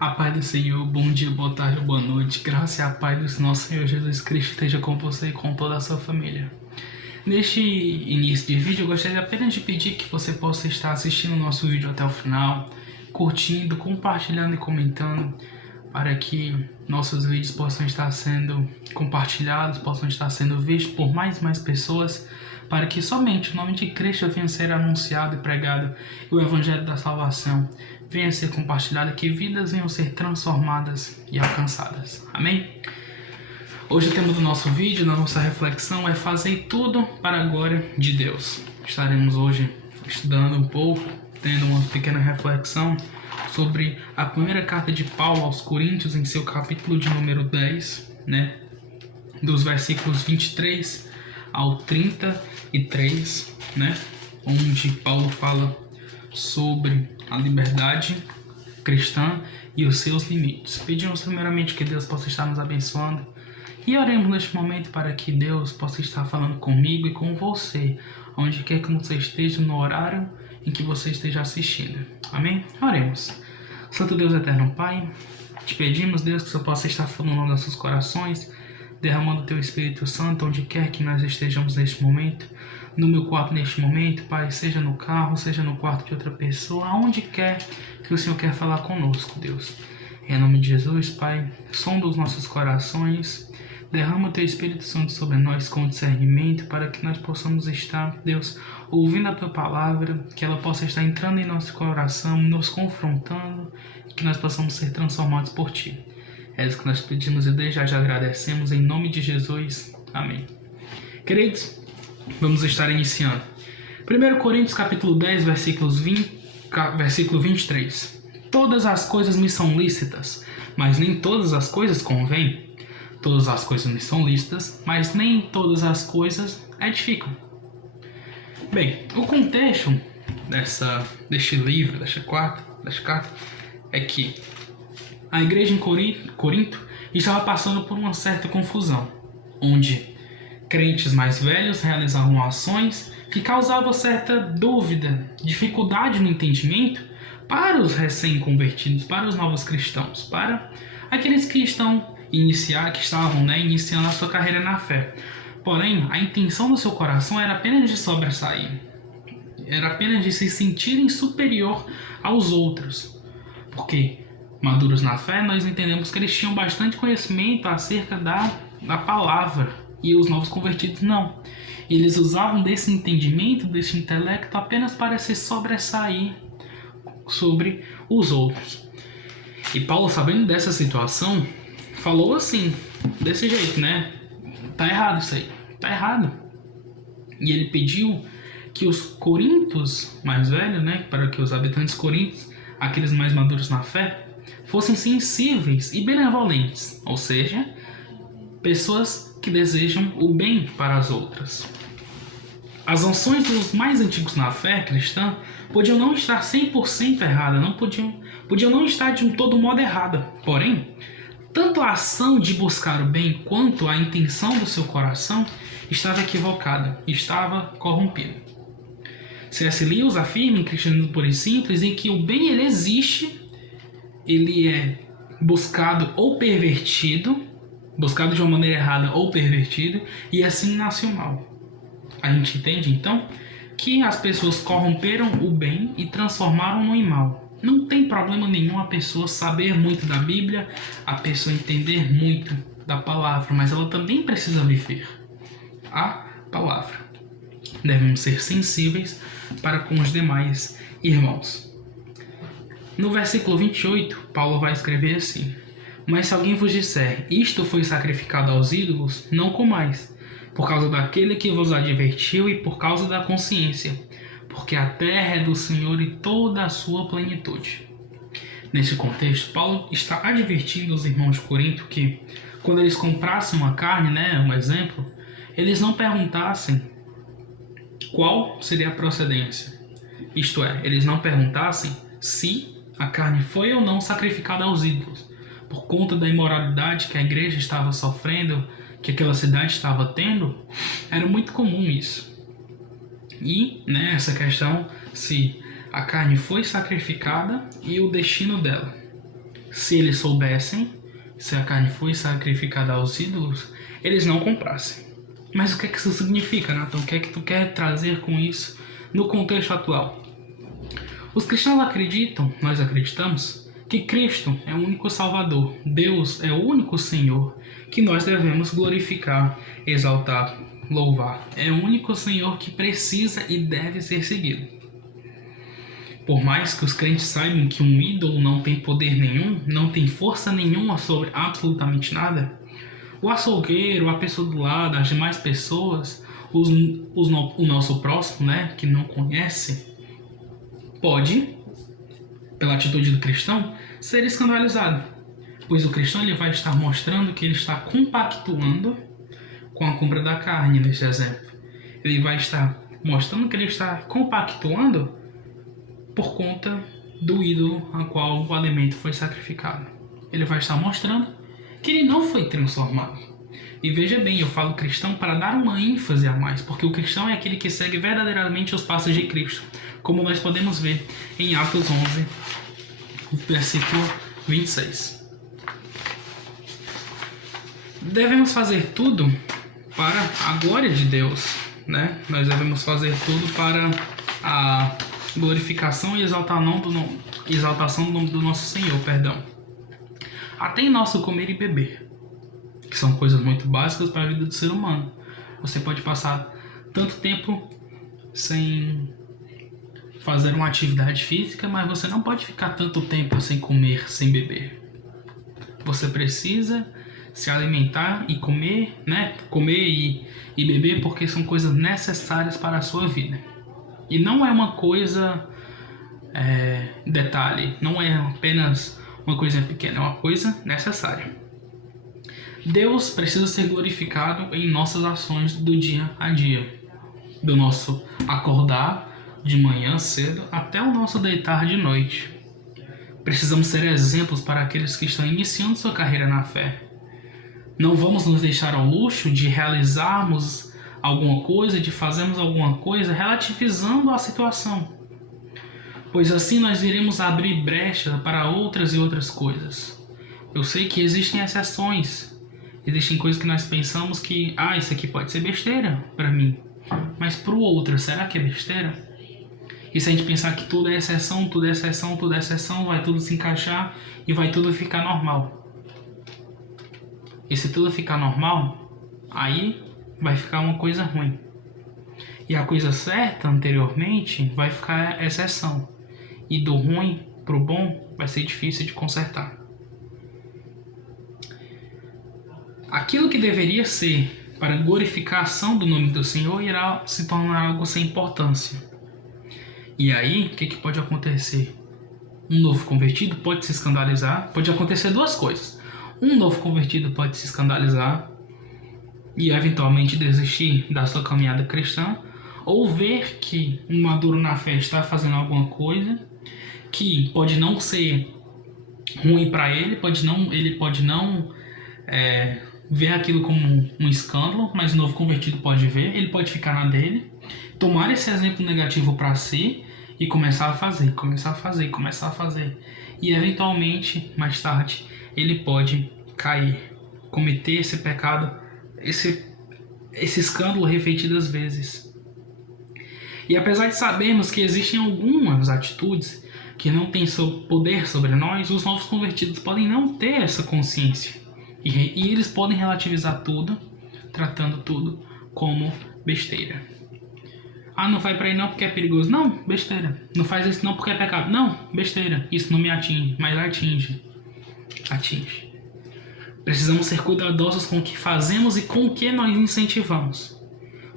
A paz do Senhor, bom dia, boa tarde, boa noite. Graça e a paz do nosso Senhor Jesus Cristo esteja com você e com toda a sua família. Neste início de vídeo, eu gostaria apenas de pedir que você possa estar assistindo o nosso vídeo até o final, curtindo, compartilhando e comentando, para que nossos vídeos possam estar sendo compartilhados, possam estar sendo vistos por mais e mais pessoas, para que somente o nome de Cristo venha a ser anunciado e pregado e o Evangelho da Salvação venha a ser compartilhado, que vidas venham a ser transformadas e alcançadas. Amém? Hoje o tema do nosso vídeo, da nossa reflexão, é fazer tudo para a glória de Deus. Estaremos hoje estudando um pouco, tendo uma pequena reflexão sobre a primeira carta de Paulo aos Coríntios, em seu capítulo de número 10, dos versículos 23 ao 33, onde Paulo fala sobre a liberdade cristã e os seus limites. Pedimos primeiramente que Deus possa estar nos abençoando e oremos neste momento para que Deus possa estar falando comigo e com você, onde quer que você esteja, no horário em que você esteja assistindo. Amém? Oremos. Santo Deus eterno Pai, te pedimos, Deus, que você possa estar falando nos nossos corações, derramando o teu Espírito Santo onde quer que nós estejamos neste momento, no meu quarto neste momento, Pai, seja no carro, seja no quarto de outra pessoa, aonde quer que o Senhor quer falar conosco, Deus. Em nome de Jesus, Pai, sonda os nossos corações, derrama o teu Espírito Santo sobre nós com discernimento, para que nós possamos estar, Deus, ouvindo a tua palavra, que ela possa estar entrando em nosso coração, nos confrontando, e que nós possamos ser transformados por ti. É isso que nós pedimos e desde já agradecemos, em nome de Jesus. Amém. Queridos, vamos estar iniciando. 1 Coríntios capítulo 10, versículo 23. Todas as coisas me são lícitas, mas nem todas as coisas convêm. Todas as coisas me são lícitas, mas nem todas as coisas edificam. Bem, o contexto deste livro, desta carta, é que a igreja em Corinto estava passando por uma certa confusão, onde crentes mais velhos realizavam ações que causavam certa dúvida, dificuldade no entendimento para os recém-convertidos, para os novos cristãos, para aqueles que estavam iniciando a sua carreira na fé. Porém, a intenção do seu coração era apenas de sobressair, era apenas de se sentirem superior aos outros, porque maduros na fé, nós entendemos que eles tinham bastante conhecimento acerca da palavra, e os novos convertidos não. Eles usavam desse entendimento, desse intelecto, apenas para se sobressair sobre os outros. E Paulo, sabendo dessa situação, falou assim, desse jeito, Tá errado isso aí, tá errado. E ele pediu que os coríntios mais velhos, para que os habitantes coríntios, aqueles mais maduros na fé, fossem sensíveis e benevolentes, ou seja, pessoas que desejam o bem para as outras. As ações dos mais antigos na fé cristã podiam não estar 100% erradas, podiam não estar de um todo modo errada. Porém, tanto a ação de buscar o bem quanto a intenção do seu coração estava equivocada, estava corrompida. C.S. Lewis afirma em Cristianismo Puro e Simples em que o bem ele existe, ele é buscado ou pervertido, buscado de uma maneira errada ou pervertido, e assim nasce o mal. A gente entende então que as pessoas corromperam o bem e transformaram-no em mal. Não tem problema nenhum a pessoa saber muito da Bíblia, a pessoa entender muito da palavra, mas ela também precisa viver a palavra. Devemos ser sensíveis para com os demais irmãos. No versículo 28, Paulo vai escrever assim: mas se alguém vos disser, isto foi sacrificado aos ídolos, não comais, por causa daquele que vos advertiu e por causa da consciência, porque a terra é do Senhor e toda a sua plenitude. Nesse contexto, Paulo está advertindo os irmãos de Corinto que, quando eles comprassem uma carne, um exemplo, eles não perguntassem qual seria a procedência. Isto é, eles não perguntassem se a carne foi ou não sacrificada aos ídolos, por conta da imoralidade que a igreja estava sofrendo, que aquela cidade estava tendo. Era muito comum isso. E essa questão se a carne foi sacrificada e o destino dela. se eles soubessem, se a carne foi sacrificada aos ídolos, eles não comprassem. Mas o que é que isso significa, Nathan? O que é que tu quer trazer com isso no contexto atual? Os cristãos acreditam, nós acreditamos, que Cristo é o único Salvador, Deus é o único Senhor, que nós devemos glorificar, exaltar, louvar. É o único Senhor que precisa e deve ser seguido. Por mais que os crentes saibam que um ídolo não tem poder nenhum, não tem força nenhuma sobre absolutamente nada, o açougueiro, a pessoa do lado, as demais pessoas, o nosso próximo, né, que não conhece, pode, pela atitude do cristão, ser escandalizado, pois o cristão ele vai estar mostrando que ele está compactuando com a compra da carne, neste exemplo. Ele vai estar mostrando que ele está compactuando por conta do ídolo a qual o alimento foi sacrificado. Ele vai estar mostrando que ele não foi transformado. E veja bem, eu falo cristão para dar uma ênfase a mais, porque o cristão é aquele que segue verdadeiramente os passos de Cristo, como nós podemos ver em Atos 11, versículo 26. Devemos fazer tudo para a glória de Deus, né? Nós devemos fazer tudo para a glorificação e exaltação do nome do nosso Senhor, perdão. Até em nosso comer e beber, que são coisas muito básicas para a vida do ser humano. Você pode passar tanto tempo sem fazer uma atividade física, mas você não pode ficar tanto tempo sem comer, sem beber. Você precisa se alimentar e comer, né? Comer e beber, porque são coisas necessárias para a sua vida. E não é uma coisa detalhe, não é apenas uma coisa pequena, é uma coisa necessária. Deus precisa ser glorificado em nossas ações do dia a dia, do nosso acordar de manhã cedo até o nosso deitar de noite. Precisamos ser exemplos para aqueles que estão iniciando sua carreira na fé. Não vamos nos deixar ao luxo de realizarmos alguma coisa, de fazermos alguma coisa relativizando a situação, pois assim nós iremos abrir brecha para outras e outras coisas. Eu sei que existem exceções, existem coisas que nós pensamos que isso aqui pode ser besteira para mim, mas para o outro, será que é besteira? E se a gente pensar que tudo é exceção, tudo é exceção, tudo é exceção, vai tudo se encaixar e vai tudo ficar normal. E se tudo ficar normal, aí vai ficar uma coisa ruim. E a coisa certa anteriormente vai ficar exceção. E do ruim pro bom vai ser difícil de consertar. Aquilo que deveria ser para glorificação do nome do Senhor irá se tornar algo sem importância. E aí, o que pode acontecer? Um novo convertido pode se escandalizar. Pode acontecer duas coisas. Um novo convertido pode se escandalizar e eventualmente desistir da sua caminhada cristã, ou ver que um maduro na fé está fazendo alguma coisa que pode não ser ruim para ele, ele pode não ver aquilo como um escândalo, mas o novo convertido pode ver, ele pode ficar na dele, tomar esse exemplo negativo para si e começar a fazer. E eventualmente, mais tarde, ele pode cair, cometer esse pecado, esse escândalo repetidas vezes. E apesar de sabermos que existem algumas atitudes que não têm poder sobre nós, os novos convertidos podem não ter essa consciência. E eles podem relativizar tudo, tratando tudo como besteira. Não vai pra aí não porque é perigoso. Não, besteira. Não faz isso não porque é pecado. Não, besteira. Isso não me atinge, mas atinge. Precisamos ser cuidadosos com o que fazemos e com o que nós incentivamos,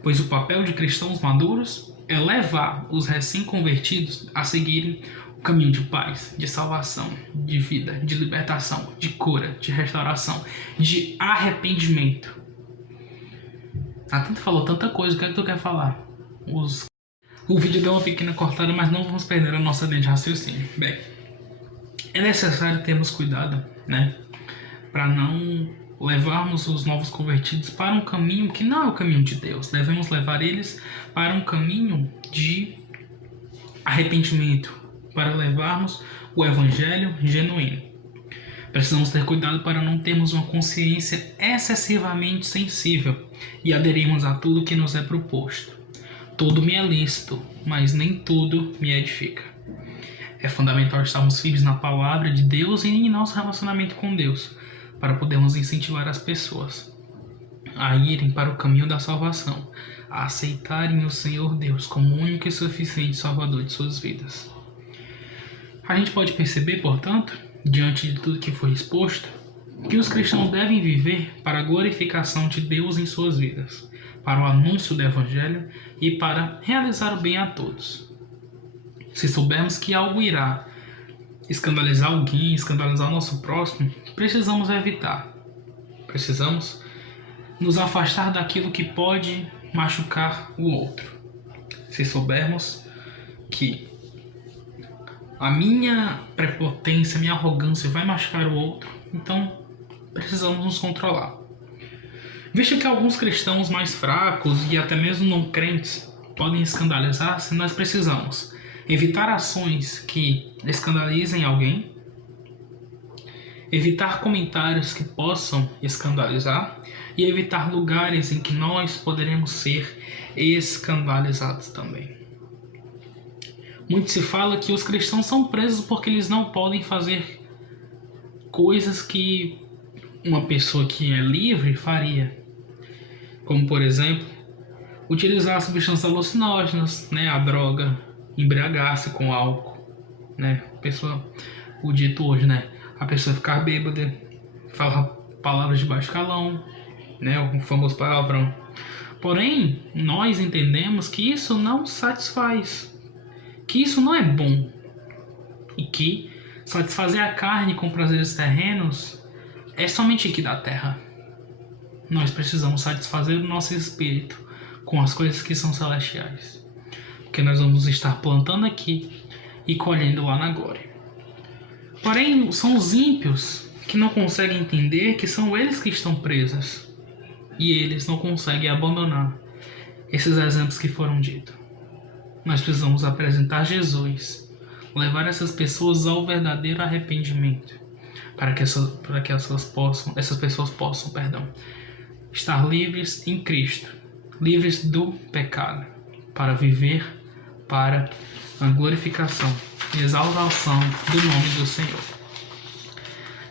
pois o papel de cristãos maduros é levar os recém-convertidos a seguirem o caminho de paz, de salvação, de vida, de libertação, de cura, de restauração, de arrependimento. Tu falou tanta coisa, o que é que tu quer falar? O vídeo deu uma pequena cortada, mas não vamos perder a nossa linha de raciocínio. Bem, é necessário termos cuidado, né? Para não levarmos os novos convertidos para um caminho que não é o caminho de Deus. Devemos levar eles para um caminho de arrependimento, para levarmos o evangelho genuíno. Precisamos ter cuidado para não termos uma consciência excessivamente sensível e aderirmos a tudo que nos é proposto. Tudo me é lícito, mas nem tudo me edifica. É fundamental estarmos firmes na palavra de Deus e em nosso relacionamento com Deus, para podermos incentivar as pessoas a irem para o caminho da salvação, a aceitarem o Senhor Deus como o único e suficiente Salvador de suas vidas. A gente pode perceber, portanto, diante de tudo que foi exposto, que os cristãos devem viver para a glorificação de Deus em suas vidas, para o anúncio do Evangelho e para realizar o bem a todos. Se soubermos que algo irá escandalizar alguém, escandalizar o nosso próximo, precisamos evitar. Precisamos nos afastar daquilo que pode machucar o outro. Se soubermos que a minha prepotência, a minha arrogância vai machucar o outro, então precisamos nos controlar. Visto que alguns cristãos mais fracos e até mesmo não crentes podem escandalizar-se, nós precisamos evitar ações que escandalizem alguém, evitar comentários que possam escandalizar e evitar lugares em que nós poderemos ser escandalizados também. Muito se fala que os cristãos são presos porque eles não podem fazer coisas que uma pessoa que é livre faria. Como, por exemplo, utilizar substâncias alucinógenas, a droga, embriagar-se com álcool. O dito hoje, a pessoa ficar bêbada, falar palavras de baixo calão, o famoso palavrão. Porém, nós entendemos que isso não satisfaz, que isso não é bom e que satisfazer a carne com prazeres terrenos é somente aqui da terra. Nós precisamos satisfazer o nosso espírito com as coisas que são celestiais, porque nós vamos estar plantando aqui e colhendo lá na glória. Porém, são os ímpios que não conseguem entender que são eles que estão presos e eles não conseguem abandonar esses exemplos que foram ditos. Nós precisamos apresentar Jesus, levar essas pessoas ao verdadeiro arrependimento, para que essas pessoas possam estar livres em Cristo, livres do pecado, para viver para a glorificação e exaltação do nome do Senhor.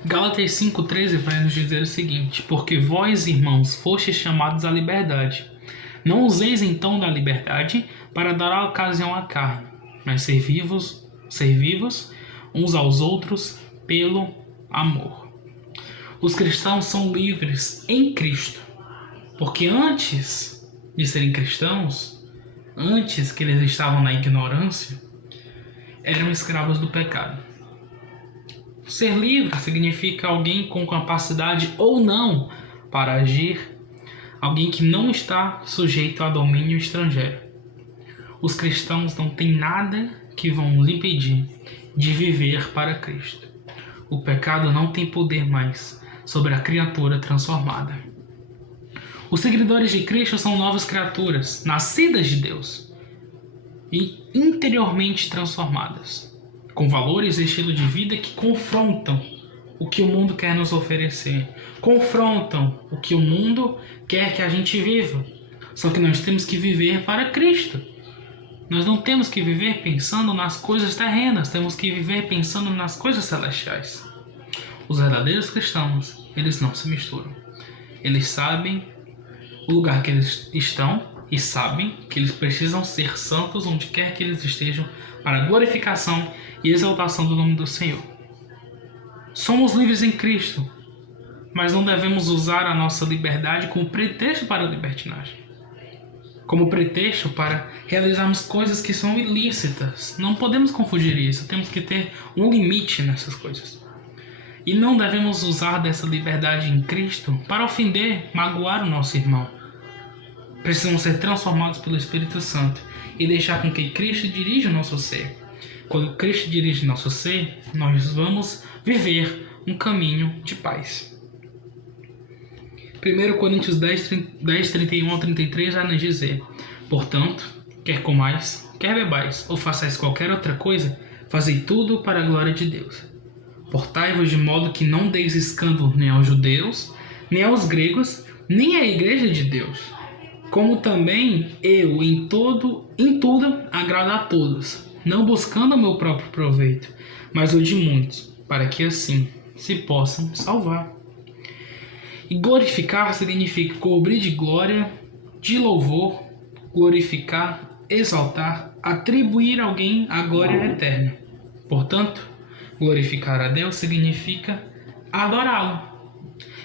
Gálatas 5,13 vai nos dizer o seguinte: porque vós, irmãos, fostes chamados à liberdade. Não useis então da liberdade para dar a ocasião à carne, mas servivos uns aos outros pelo amor. Os cristãos são livres em Cristo, porque antes de serem cristãos, antes que eles estavam na ignorância, eram escravos do pecado. Ser livre significa alguém com capacidade ou não para agir, alguém que não está sujeito a domínio estrangeiro. Os cristãos não têm nada que vão os impedir de viver para Cristo. O pecado não tem poder mais sobre a criatura transformada. Os seguidores de Cristo são novas criaturas, nascidas de Deus e interiormente transformadas, com valores e estilo de vida que confrontam o que o mundo quer nos oferecer, confrontam o que o mundo quer que a gente viva. Só que nós temos que viver para Cristo. Nós não temos que viver pensando nas coisas terrenas, temos que viver pensando nas coisas celestiais. Os verdadeiros cristãos, eles não se misturam. Eles sabem o lugar que eles estão e sabem que eles precisam ser santos onde quer que eles estejam para a glorificação e exaltação do nome do Senhor. Somos livres em Cristo, mas não devemos usar a nossa liberdade como pretexto para a libertinagem, como pretexto para realizarmos coisas que são ilícitas. Não podemos confundir isso, temos que ter um limite nessas coisas. E não devemos usar dessa liberdade em Cristo para ofender, magoar o nosso irmão. Precisamos ser transformados pelo Espírito Santo e deixar com que Cristo dirija o nosso ser. Quando Cristo dirige nosso ser, nós vamos viver um caminho de paz. 1 Coríntios 10, 31 ao 33 vai nos dizer: portanto, quer comais, quer bebais, ou façais qualquer outra coisa, fazei tudo para a glória de Deus. Portai-vos de modo que não deis escândalo nem aos judeus, nem aos gregos, nem à igreja de Deus. Como também eu em tudo agrado a todos, não buscando o meu próprio proveito, mas o de muitos, para que assim se possam salvar. E glorificar significa cobrir de glória, de louvor, glorificar, exaltar, atribuir a alguém a glória eterna. Portanto, glorificar a Deus significa adorá-lo.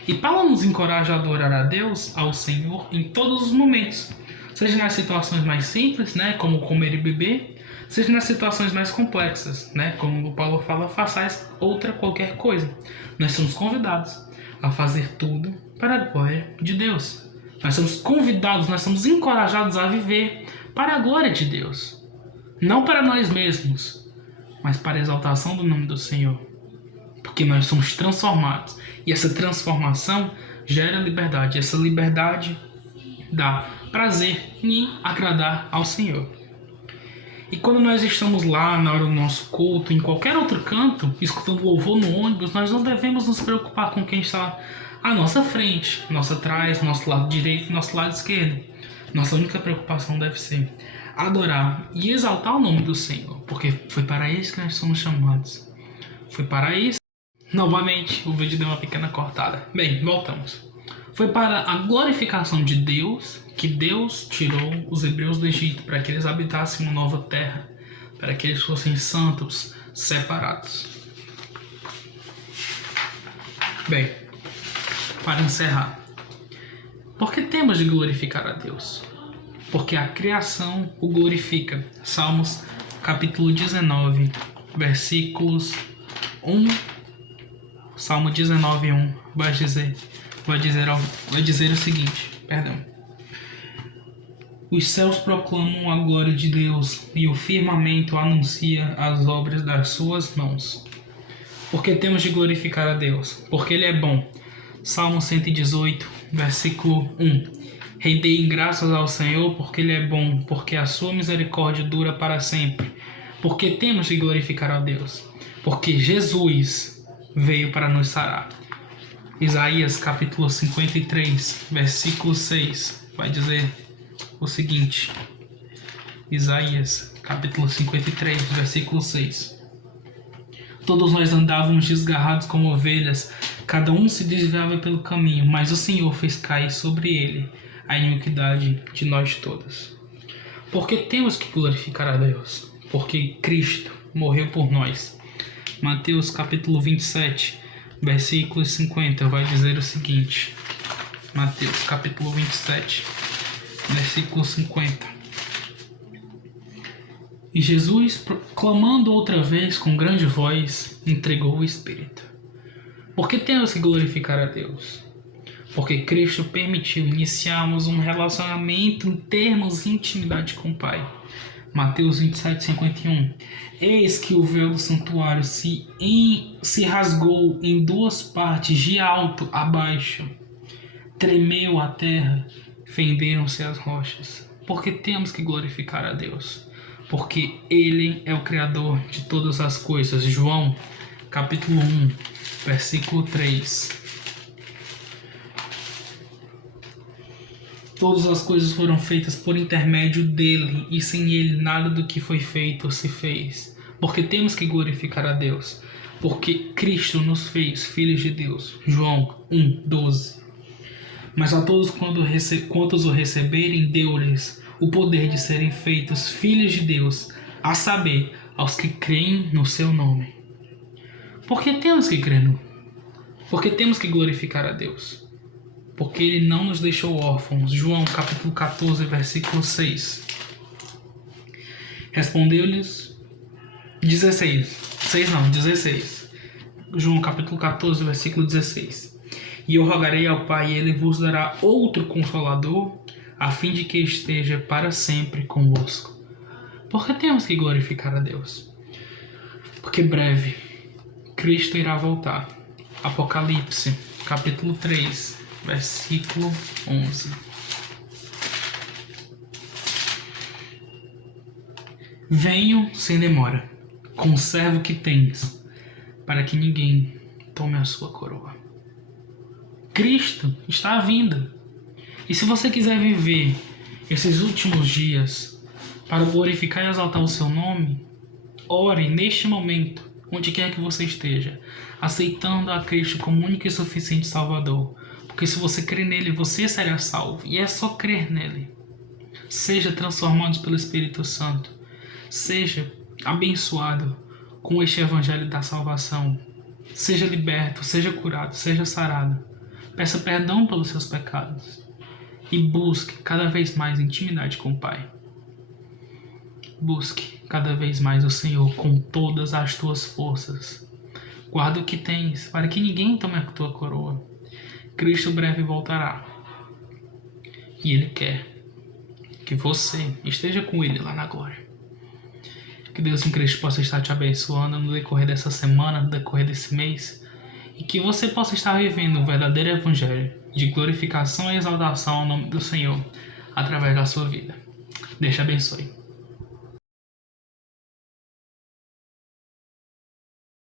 E Paulo nos encoraja a adorar a Deus, ao Senhor, em todos os momentos, seja nas situações mais simples, como comer e beber, seja nas situações mais complexas, como Paulo fala, façais outra qualquer coisa. Nós somos convidados a fazer tudo para a glória de Deus. Nós somos convidados, nós somos encorajados a viver para a glória de Deus. Não para nós mesmos, mas para a exaltação do nome do Senhor. Porque nós somos transformados. E essa transformação gera liberdade. Essa liberdade dá prazer em agradar ao Senhor. E quando nós estamos lá na hora do nosso culto, em qualquer outro canto, escutando louvor no ônibus, nós não devemos nos preocupar com quem está à nossa frente, nosso atrás, nosso lado direito, nosso lado esquerdo. Nossa única preocupação deve ser adorar e exaltar o nome do Senhor, porque foi para isso que nós somos chamados. Foi para isso. Novamente, o vídeo deu uma pequena cortada. Bem, voltamos. Foi para a glorificação de Deus que Deus tirou os hebreus do Egito, para que eles habitassem uma nova terra, para que eles fossem santos, separados. Bem, para encerrar, por que temos de glorificar a Deus? Porque a criação o glorifica. Salmos capítulo 19, versículos 1. Salmo 19, 1 vai dizer o seguinte, Os céus proclamam a glória de Deus e o firmamento anuncia as obras das suas mãos. Porque temos de glorificar a Deus, porque Ele é bom. Salmo 118, versículo 1. Rendei graças ao Senhor, porque Ele é bom, porque a sua misericórdia dura para sempre. Porque temos de glorificar a Deus, porque Jesus veio para nos sarar. Isaías capítulo 53, versículo 6, vai dizer o seguinte. Isaías capítulo 53, versículo 6. Todos nós andávamos desgarrados como ovelhas, cada um se desviava pelo caminho, mas o Senhor fez cair sobre ele a iniquidade de nós todos. Porque temos que glorificar a Deus, porque Cristo morreu por nós. Mateus capítulo 27, versículo 50, vai dizer o seguinte. Mateus capítulo 27, versículo 50. E Jesus, clamando outra vez com grande voz, entregou o Espírito. Por que temos que glorificar a Deus? Porque Cristo permitiu iniciarmos um relacionamento em termos de intimidade com o Pai. Mateus 27, 51. Eis que o véu do santuário se rasgou em duas partes, de alto a baixo. Tremeu a terra, fenderam-se as rochas. Porque temos que glorificar a Deus. Porque Ele é o Criador de todas as coisas. João, capítulo 1, versículo 3. Todas as coisas foram feitas por intermédio dele, e sem ele nada do que foi feito se fez. Porque temos que glorificar a Deus. Porque Cristo nos fez filhos de Deus. João 1:12. Mas a todos quantos o receberem, deu-lhes o poder de serem feitos filhos de Deus, a saber, aos que creem no seu nome. Por que temos que crer no? Porque temos que glorificar a Deus. Porque Ele não nos deixou órfãos. João capítulo 14, versículo 6. Respondeu-lhes 16. João capítulo 14, versículo 16. E eu rogarei ao Pai, e Ele vos dará outro Consolador, a fim de que esteja para sempre convosco. Por que temos que glorificar a Deus? Porque breve Cristo irá voltar. Apocalipse capítulo 3, versículo 11. Venho sem demora, conserva o que tens, para que ninguém tome a sua coroa. Cristo está vindo. E se você quiser viver esses últimos dias para glorificar e exaltar o seu nome, ore neste momento, onde quer que você esteja, aceitando a Cristo como único e suficiente Salvador. Porque se você crer nele, você será salvo. E é só crer nele. Seja transformado pelo Espírito Santo. Seja abençoado com este evangelho da salvação. Seja liberto, seja curado, seja sarado. Peça perdão pelos seus pecados. E busque cada vez mais intimidade com o Pai. Busque cada vez mais o Senhor com todas as tuas forças. Guarda o que tens, para que ninguém tome a tua coroa. Cristo breve voltará. E Ele quer que você esteja com Ele lá na glória. Que Deus em Cristo possa estar te abençoando no decorrer dessa semana, no decorrer desse mês. E que você possa estar vivendo o verdadeiro evangelho de glorificação e exaltação ao nome do Senhor através da sua vida. Deus te abençoe.